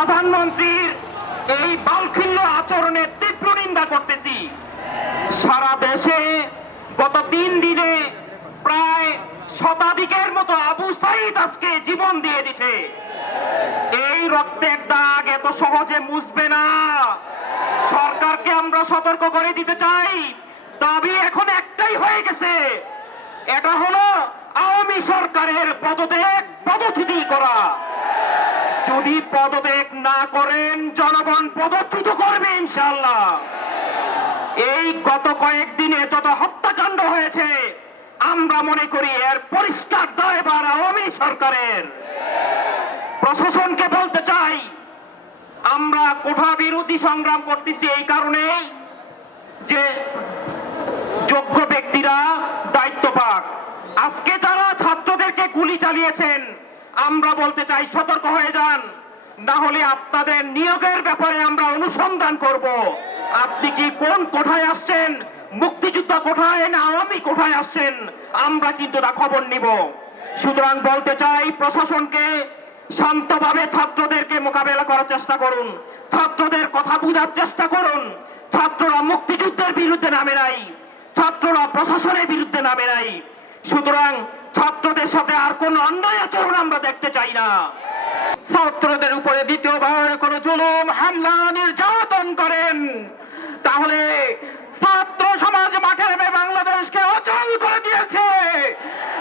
প্রধানমন্ত্রীর এই বালখিল্য আচরণের তীব্র নিন্দা করতেছি। সারা দেশে গত তিন দিনে প্রায় শতাধিকের মতো আবু সাইদ আজকে জীবন দিয়ে দিছে। এই রক্তের দাগ এত সহজে মুছবে না। সরকারকে আমরা সতর্ক করে দিতে চাই। দাবি এখন একটাই হয়ে গেছে। এটা হলো আওয়ামী সরকারের পদত্যাগ, পদচ্যুতি করা। যদি পদত্যাগ না করেন, জনগণ পদচ্যুত করবে ইনশাল্লাহ এই গত কয়েকদিনে যত হত্যাকাণ্ড হয়েছে, আমরা মনে করি এর পরিষ্কার দায়বার আওয়ামী সরকারের। প্রশাসনকে বলতে চাই, আমরা কোঠা বিরোধী সংগ্রাম করতেছি এই কারণেই যে যোগ্য ব্যক্তিরা দায়িত্ব পাক। আজকে যারা ছাত্রদেরকে গুলি চালিয়েছেন আমরা বলতে চাই সতর্ক হয়ে যান। না হলে আপনাদের নিয়োগের ব্যাপারে আমরা অনুসন্ধান করব। আপনি কি কোন কোঠায় আসছেন? মুক্তিযুদ্ধ কোঠায় না আওয়ামী কোঠায় আসছেন? আমরা কিন্তু তা খবর নিব। সুতরাং বলতে চাই প্রশাসনকে শান্তভাবে ছাত্রদেরকে মোকাবেলা করার চেষ্টা করুন। ছাত্রদের কথা বোঝার চেষ্টা করুন। ছাত্ররা মুক্তিযুদ্ধের বিরুদ্ধে নামে নাই। ছাত্ররা প্রশাসনের বিরুদ্ধে নামে নাই। সুতরাং ছাত্রদের সাথে আর কোন অন্যায় আচরণ আমরা দেখতে চাই না। ছাত্রদের উপরে দ্বিতীয়বার কোন জুলুম, হামলা, নির্যাতন করেন। তাহলে ছাত্র সমাজ মাঠে নেমে বাংলাদেশকে অচল করে দিয়েছে।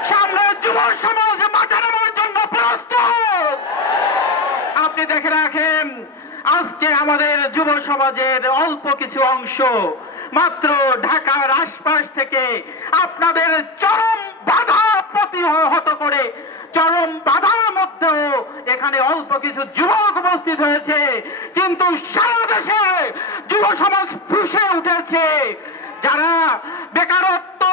সামনে যুব সমাজ মাঠে নামার জন্য প্রস্তুত। আপনি দেখে রাখেন, আজকে আমাদের যুব সমাজের অল্প কিছু অংশ মাত্র ঢাকার আশপাশ থেকে আপনাদের চরম বাধা প্রতিহত করে চরম বাধার মধ্যেও এখানে অল্প কিছু যুবক উপস্থিত হয়েছে, কিন্তু সারা দেশে যুব সমাজ ফুসে উঠেছে। যারা বেকারত্ব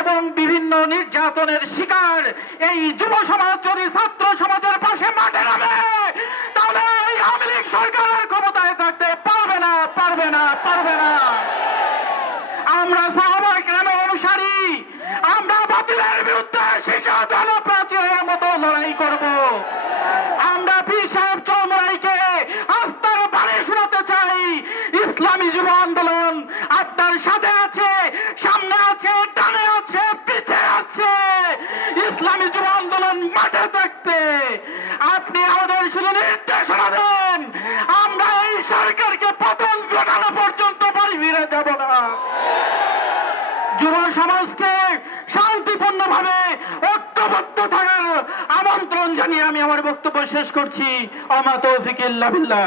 এবং বিভিন্ন নির্যাতনের শিকার, এই যুব সমাজ যদি ছাত্র সমাজের পাশে মাঠে নামে তাহলে এই আওয়ামী লীগ সরকারের ক্ষমতায় থাকতে পারবে না পারবে না পারবে না আমরা সাহাবাহিক নামে অনুসারী আমরা বাতিলের বিরুদ্ধে শিশু দল প্রাচীরের মতো লড়াই করব আমরা পীর সাহেব চৌমরাইকে আস্থার বাণী শোনাতে চাই ইসলামী যুব আন্দোলন। আপনার সাথে আছে, সামনে আছে, ডানে আছে, পিছে আছে। ইসলামী যুব আন্দোলন মাঠে থাকতে। আপনি আমাদের শুধু নির্দেশনা দেন আমরা এই সরকারকে পতন ঘটানো পর্যন্ত বাড়ি ফিরে যাব না। যুব সমাজকে শান্তিপূর্ণ ভাবে ঐক্যবদ্ধ থাকার আমন্ত্রণ জানিয়ে আমি আমার বক্তব্য শেষ করছি। অমা তৌফিক ইল্লা বিল্লাহ।